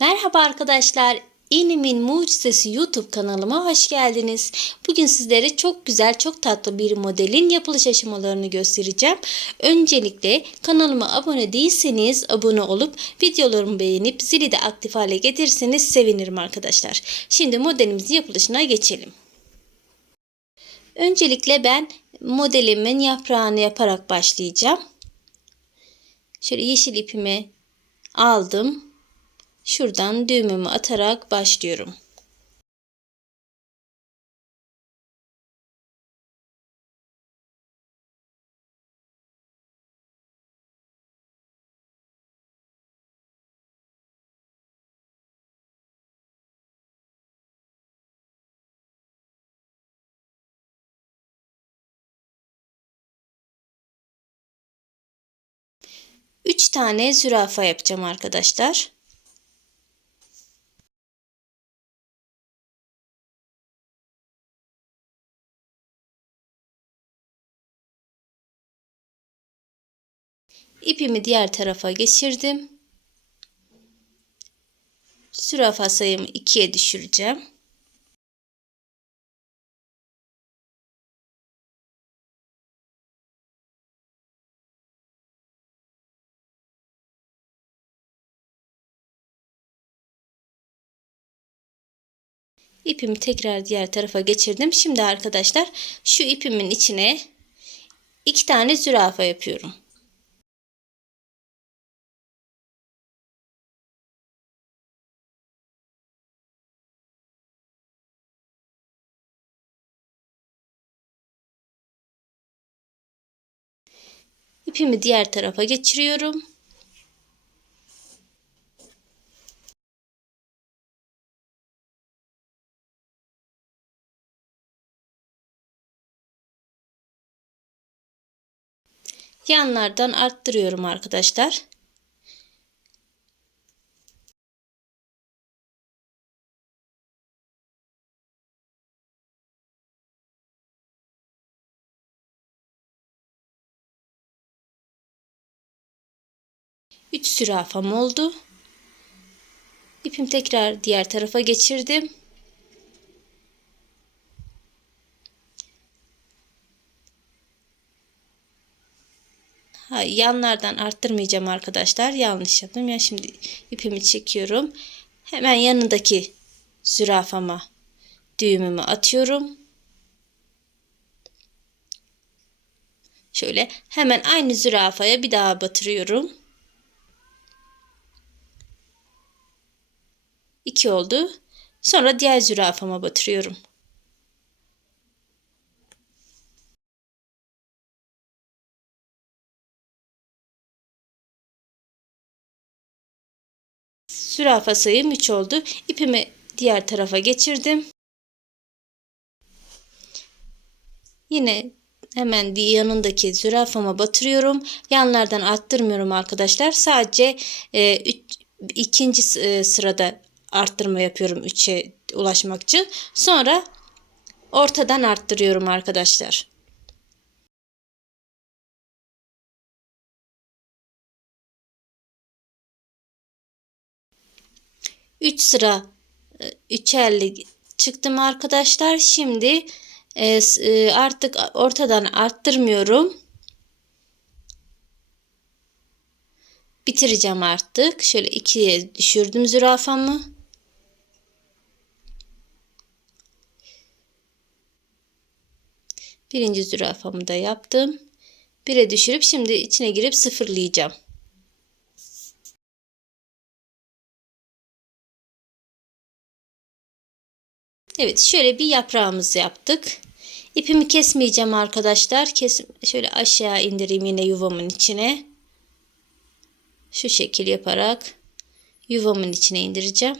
Merhaba arkadaşlar. İnimin Mucizesi YouTube kanalıma hoş geldiniz. Bugün sizlere çok güzel, çok tatlı bir modelin yapılış aşamalarını göstereceğim. Öncelikle kanalıma abone değilseniz abone olup videolarımı beğenip zili de aktif hale getirirseniz sevinirim arkadaşlar. Şimdi modelimizin yapılışına geçelim. Öncelikle ben modelimin yaprağını yaparak başlayacağım. Şöyle yeşil ipimi aldım. Şuradan düğümümü atarak başlıyorum. Üç tane zürafa yapacağım arkadaşlar. İpimi diğer tarafa geçirdim. Zürafa sayımı 2'ye düşüreceğim. İpimi tekrar diğer tarafa geçirdim. Şimdi arkadaşlar şu ipimin içine iki tane zürafa yapıyorum. İpimi diğer tarafa geçiriyorum. Yanlardan arttırıyorum arkadaşlar. Üç sürafam oldu. İpim tekrar diğer tarafa geçirdim. Ha, yanlardan arttırmayacağım arkadaşlar. Yanlış yaptım. Ya şimdi ipimi çekiyorum. Hemen yanındaki zürafama düğümümü atıyorum. Şöyle hemen aynı zürafaya bir daha batırıyorum. 2 oldu. Sonra diğer zürafama batırıyorum. Zürafa sayım 3 oldu. İpimi diğer tarafa geçirdim. Yine hemen yanındaki zürafama batırıyorum. Yanlardan arttırmıyorum arkadaşlar. Sadece e, üç, ikinci e, sırada arttırma yapıyorum 3'e ulaşmak için. Sonra ortadan arttırıyorum arkadaşlar. Üç sıra üçerli çıktım arkadaşlar. Şimdi artık ortadan arttırmıyorum. Bitireceğim artık. Şöyle ikiye düşürdüm zürafamı. Birinci zürafamı da yaptım. Bire düşürüp şimdi içine girip sıfırlayacağım. Evet şöyle bir yaprağımızı yaptık. İpimi kesmeyeceğim arkadaşlar. Kes şöyle aşağı indireyim yine yuvamın içine. Şu şekil yaparak yuvamın içine indireceğim.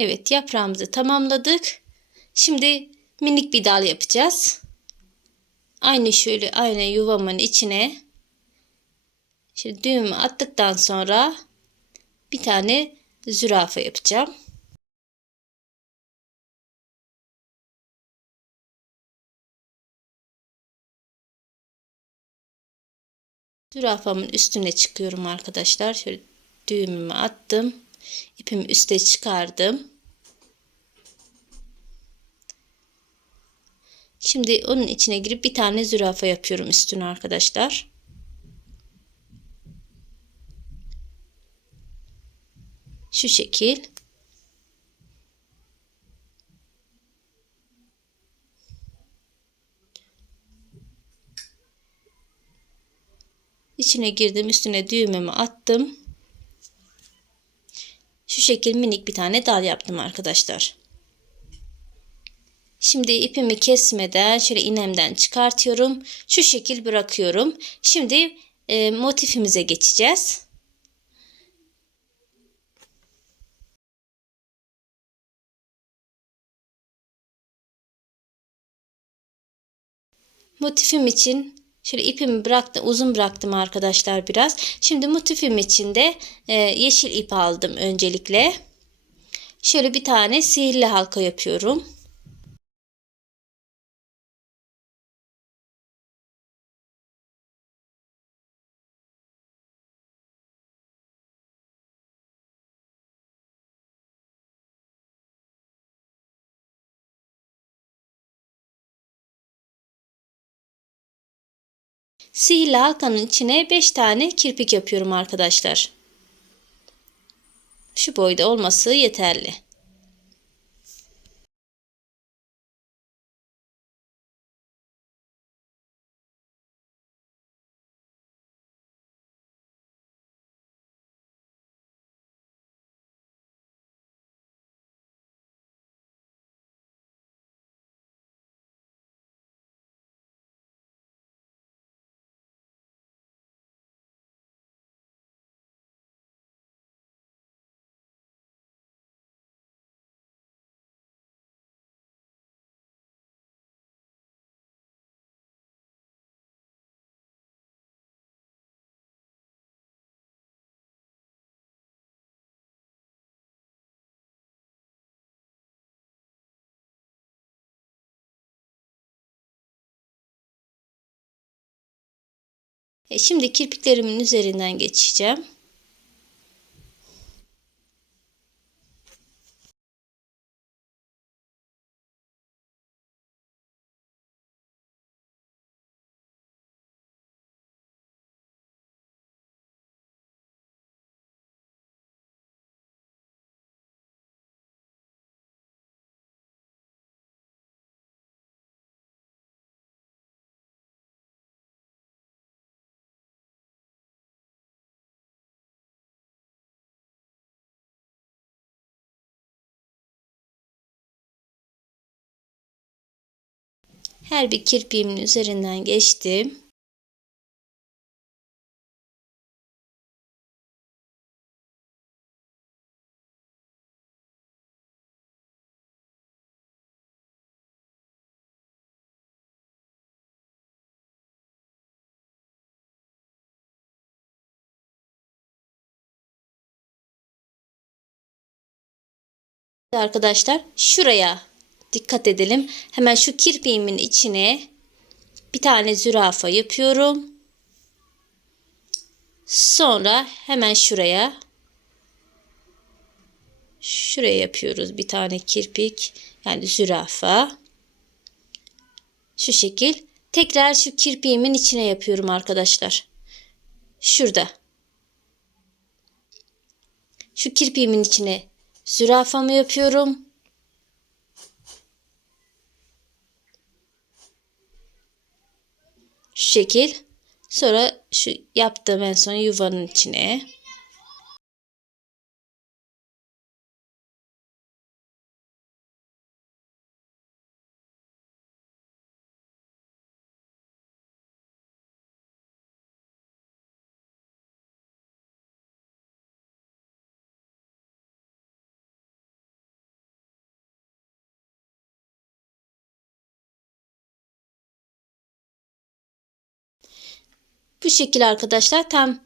Evet yaprağımızı tamamladık. Şimdi minik bir dal yapacağız. Aynı şöyle aynı yuvamın içine şimdi düğümü attıktan sonra bir tane zürafa yapacağım. Zürafamın üstüne çıkıyorum arkadaşlar. Şöyle düğümümü attım. İpimi üste çıkardım. Şimdi onun içine girip bir tane zürafa yapıyorum üstüne arkadaşlar. Şu şekil. İçine girdim. Üstüne düğümümü attım. Şu şekil minik bir tane dal yaptım arkadaşlar. Şimdi ipimi kesmeden şöyle iğnemden çıkartıyorum. Şu şekil bırakıyorum. Şimdi e, motifimize geçeceğiz. Motifim için şöyle ipimi bıraktım, uzun bıraktım arkadaşlar biraz. Şimdi motifim için de e, yeşil ip aldım öncelikle. Şöyle bir tane sihirli halka yapıyorum. Sihirli halkanın içine 5 tane kirpik yapıyorum arkadaşlar. Şu boyda olması yeterli. Şimdi kirpiklerimin üzerinden geçeceğim. Her bir kirpiğimin üzerinden geçtim. Arkadaşlar şuraya dikkat edelim. Hemen şu kirpiğimin içine bir tane zürafa yapıyorum. Sonra hemen şuraya şuraya yapıyoruz bir tane kirpik yani zürafa. Şu şekil. Tekrar şu kirpiğimin içine yapıyorum arkadaşlar. Şurada. Şu kirpiğimin içine zürafamı yapıyorum. Şu şekil. Sonra şu yaptığım en son yuvanın içine Bu şekil arkadaşlar tam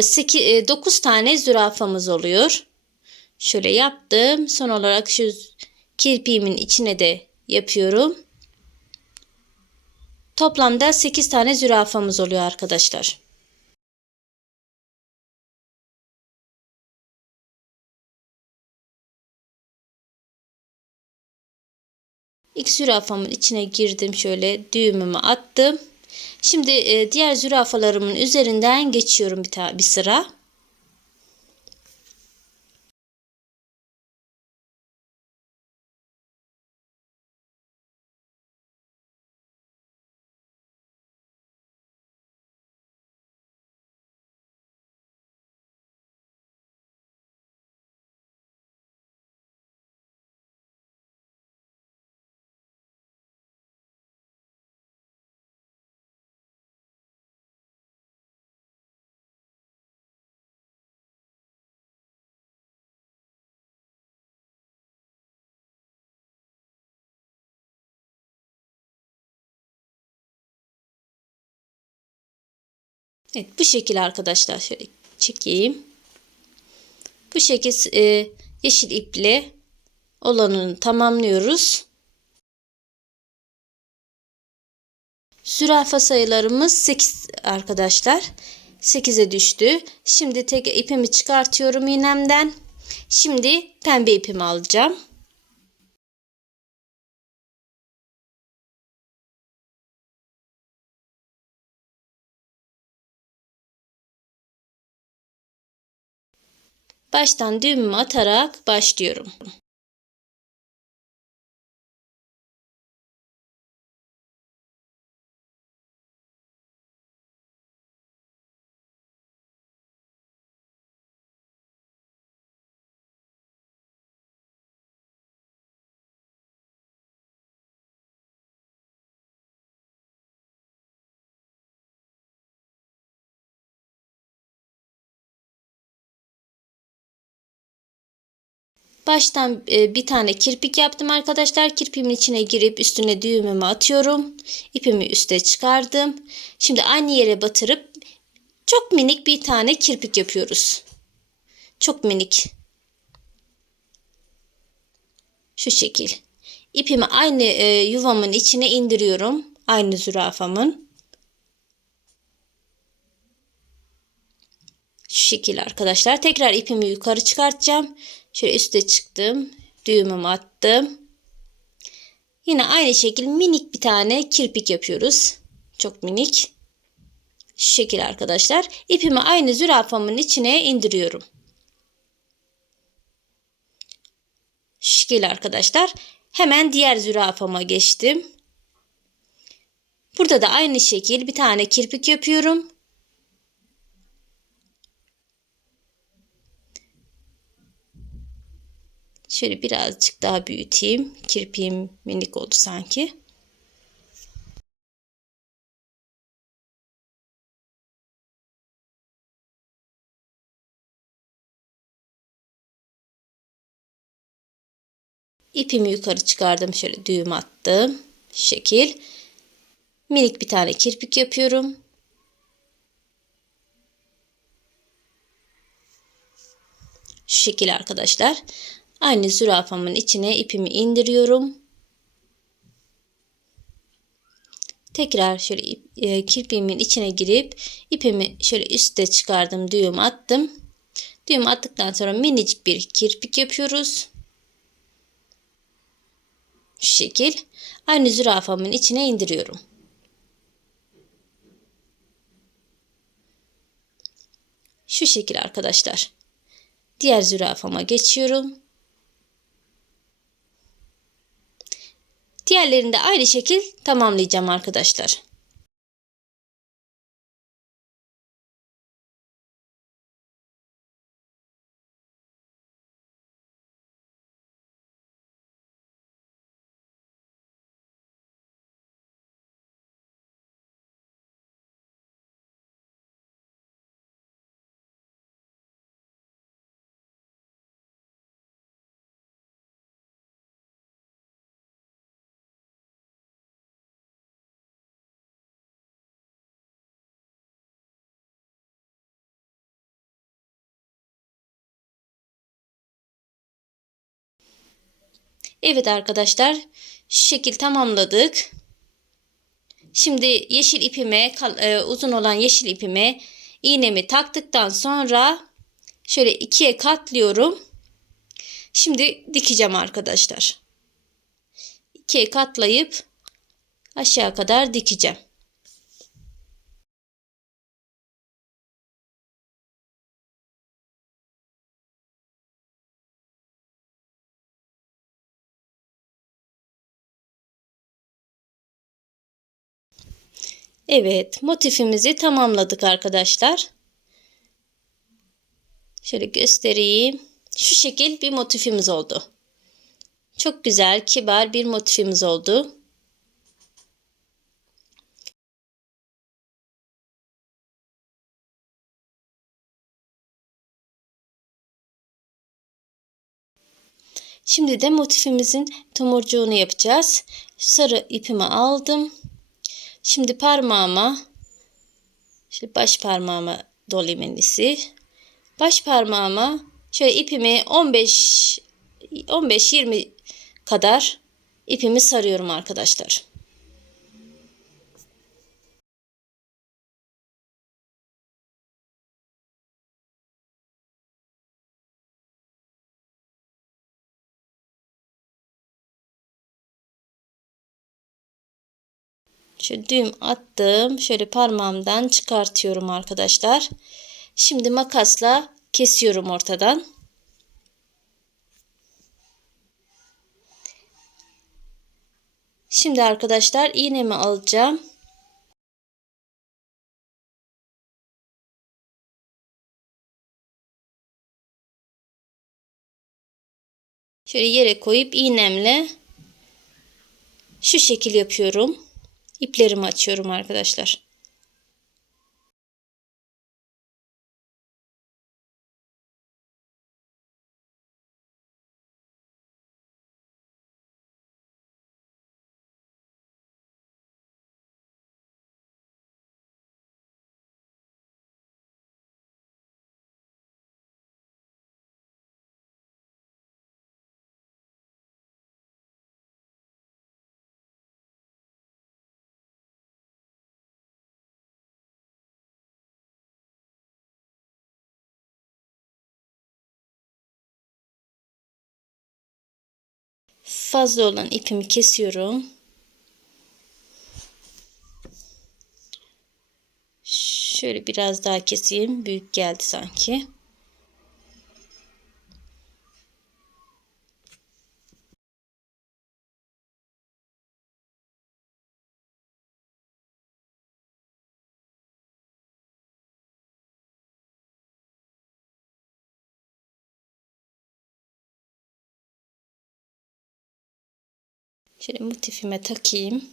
8 9 tane zürafamız oluyor. Şöyle yaptım. Son olarak şu kirpiğimin içine de yapıyorum. Toplamda 8 tane zürafamız oluyor arkadaşlar. İlk zürafamın içine girdim şöyle düğümümü attım. Şimdi e, diğer zürafalarımın üzerinden geçiyorum bir, bir sıra. Evet bu şekil arkadaşlar şöyle çekeyim. Bu şekil e, yeşil iple olanını tamamlıyoruz. Zürafa sayılarımız 8 arkadaşlar. 8'e düştü. Şimdi tek ipimi çıkartıyorum iğnemden. Şimdi pembe ipimi alacağım. Baştan düğümümü atarak başlıyorum. Baştan e, bir tane kirpik yaptım arkadaşlar. Kirpiğimin içine girip üstüne düğümümü atıyorum. İpimi üste çıkardım. Şimdi aynı yere batırıp çok minik bir tane kirpik yapıyoruz. Çok minik. Şu şekil. İpimi aynı e, yuvamın içine indiriyorum. Aynı zürafamın. Şu şekil arkadaşlar. Tekrar ipimi yukarı çıkartacağım. Şöyle üste çıktım. Düğümümü attım. Yine aynı şekil minik bir tane kirpik yapıyoruz. Çok minik. Şu şekil arkadaşlar. İpimi aynı zürafamın içine indiriyorum. Şu şekil arkadaşlar. Hemen diğer zürafama geçtim. Burada da aynı şekil bir tane kirpik yapıyorum. Şöyle birazcık daha büyüteyim. Kirpiğim minik oldu sanki. İpimi yukarı çıkardım. Şöyle düğüm attım. Şekil. Minik bir tane kirpik yapıyorum. Şu şekil arkadaşlar. Aynı zürafamın içine ipimi indiriyorum. Tekrar şöyle ip, e, kirpiğimin içine girip ipimi şöyle üste çıkardım. Düğüm attım. Düğüm attıktan sonra minicik bir kirpik yapıyoruz. Şu şekil. Aynı zürafamın içine indiriyorum. Şu şekil arkadaşlar. Diğer zürafama geçiyorum. Diğerlerini de aynı şekil tamamlayacağım arkadaşlar. Evet arkadaşlar şu şekil tamamladık. Şimdi yeşil ipime e, uzun olan yeşil ipime iğnemi taktıktan sonra şöyle ikiye katlıyorum. Şimdi dikeceğim arkadaşlar. İkiye katlayıp aşağı kadar dikeceğim. Evet motifimizi tamamladık arkadaşlar. Şöyle göstereyim. Şu şekil bir motifimiz oldu. Çok güzel, kibar bir motifimiz oldu. Şimdi de motifimizin tomurcuğunu yapacağız. Sarı ipimi aldım. Şimdi parmağıma şöyle baş parmağıma dolayayım en iyisi. Baş parmağıma şöyle ipimi 15 15-20 kadar ipimi sarıyorum arkadaşlar. Şöyle düğüm attım. Şöyle parmağımdan çıkartıyorum arkadaşlar. Şimdi makasla kesiyorum ortadan. Şimdi arkadaşlar iğnemi alacağım. Şöyle yere koyup iğnemle şu şekil yapıyorum. İplerimi açıyorum arkadaşlar. Fazla olan ipimi kesiyorum. Şöyle biraz daha keseyim. Büyük geldi sanki. Şöyle motifime takayım.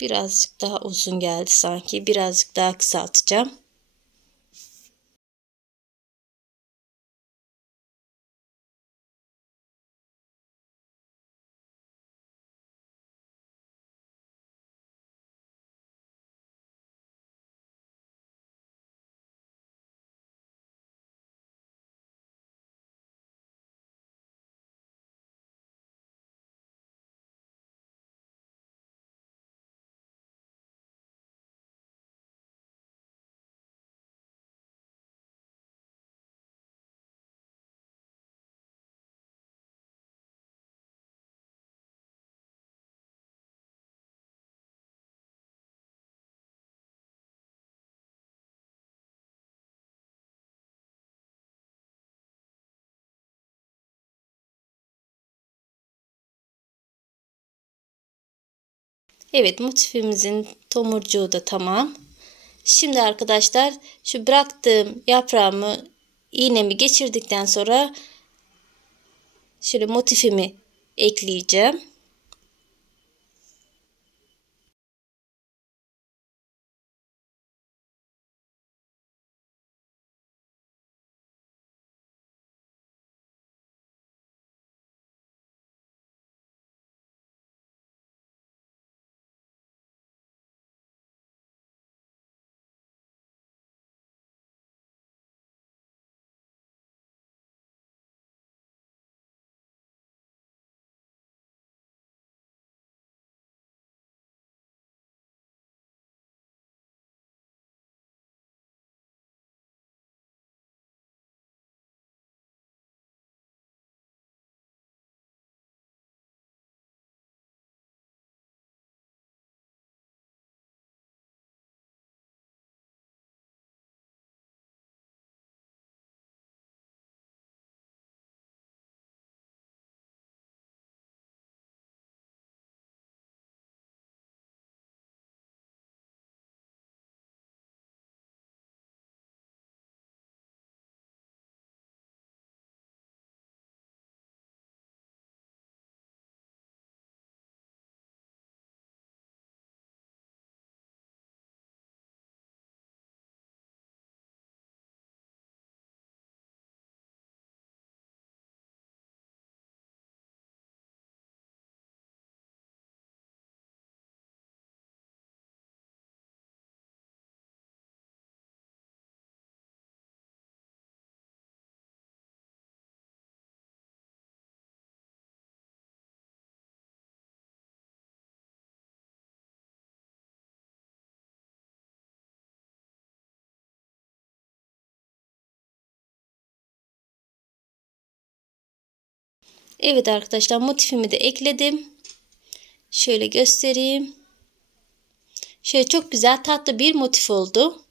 Birazcık daha uzun geldi sanki. Birazcık daha kısaltacağım. Evet motifimizin tomurcuğu da tamam. Şimdi arkadaşlar şu bıraktığım yaprağımı iğnemi geçirdikten sonra şöyle motifimi ekleyeceğim. Evet arkadaşlar motifimi de ekledim. Şöyle göstereyim. Şöyle çok güzel tatlı bir motif oldu.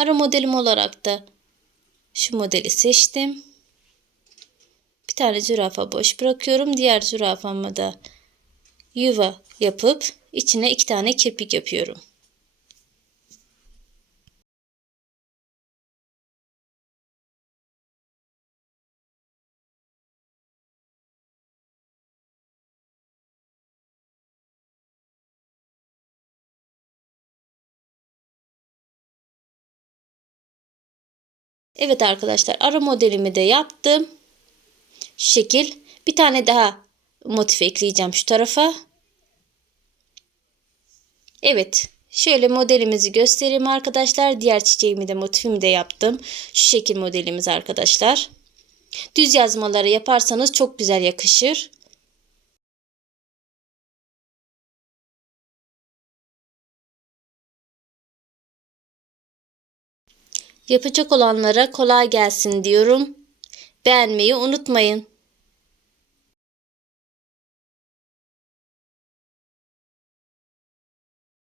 Ara modelim olarak da şu modeli seçtim. Bir tane zürafa boş bırakıyorum. Diğer zürafama da yuva yapıp içine iki tane kirpik yapıyorum. Evet arkadaşlar ara modelimi de yaptım. Şu şekil. Bir tane daha motif ekleyeceğim şu tarafa. Evet. Şöyle modelimizi göstereyim arkadaşlar. Diğer çiçeğimi de motifimi de yaptım. Şu şekil modelimiz arkadaşlar. Düz yazmaları yaparsanız çok güzel yakışır. Yapacak olanlara kolay gelsin diyorum. Beğenmeyi unutmayın.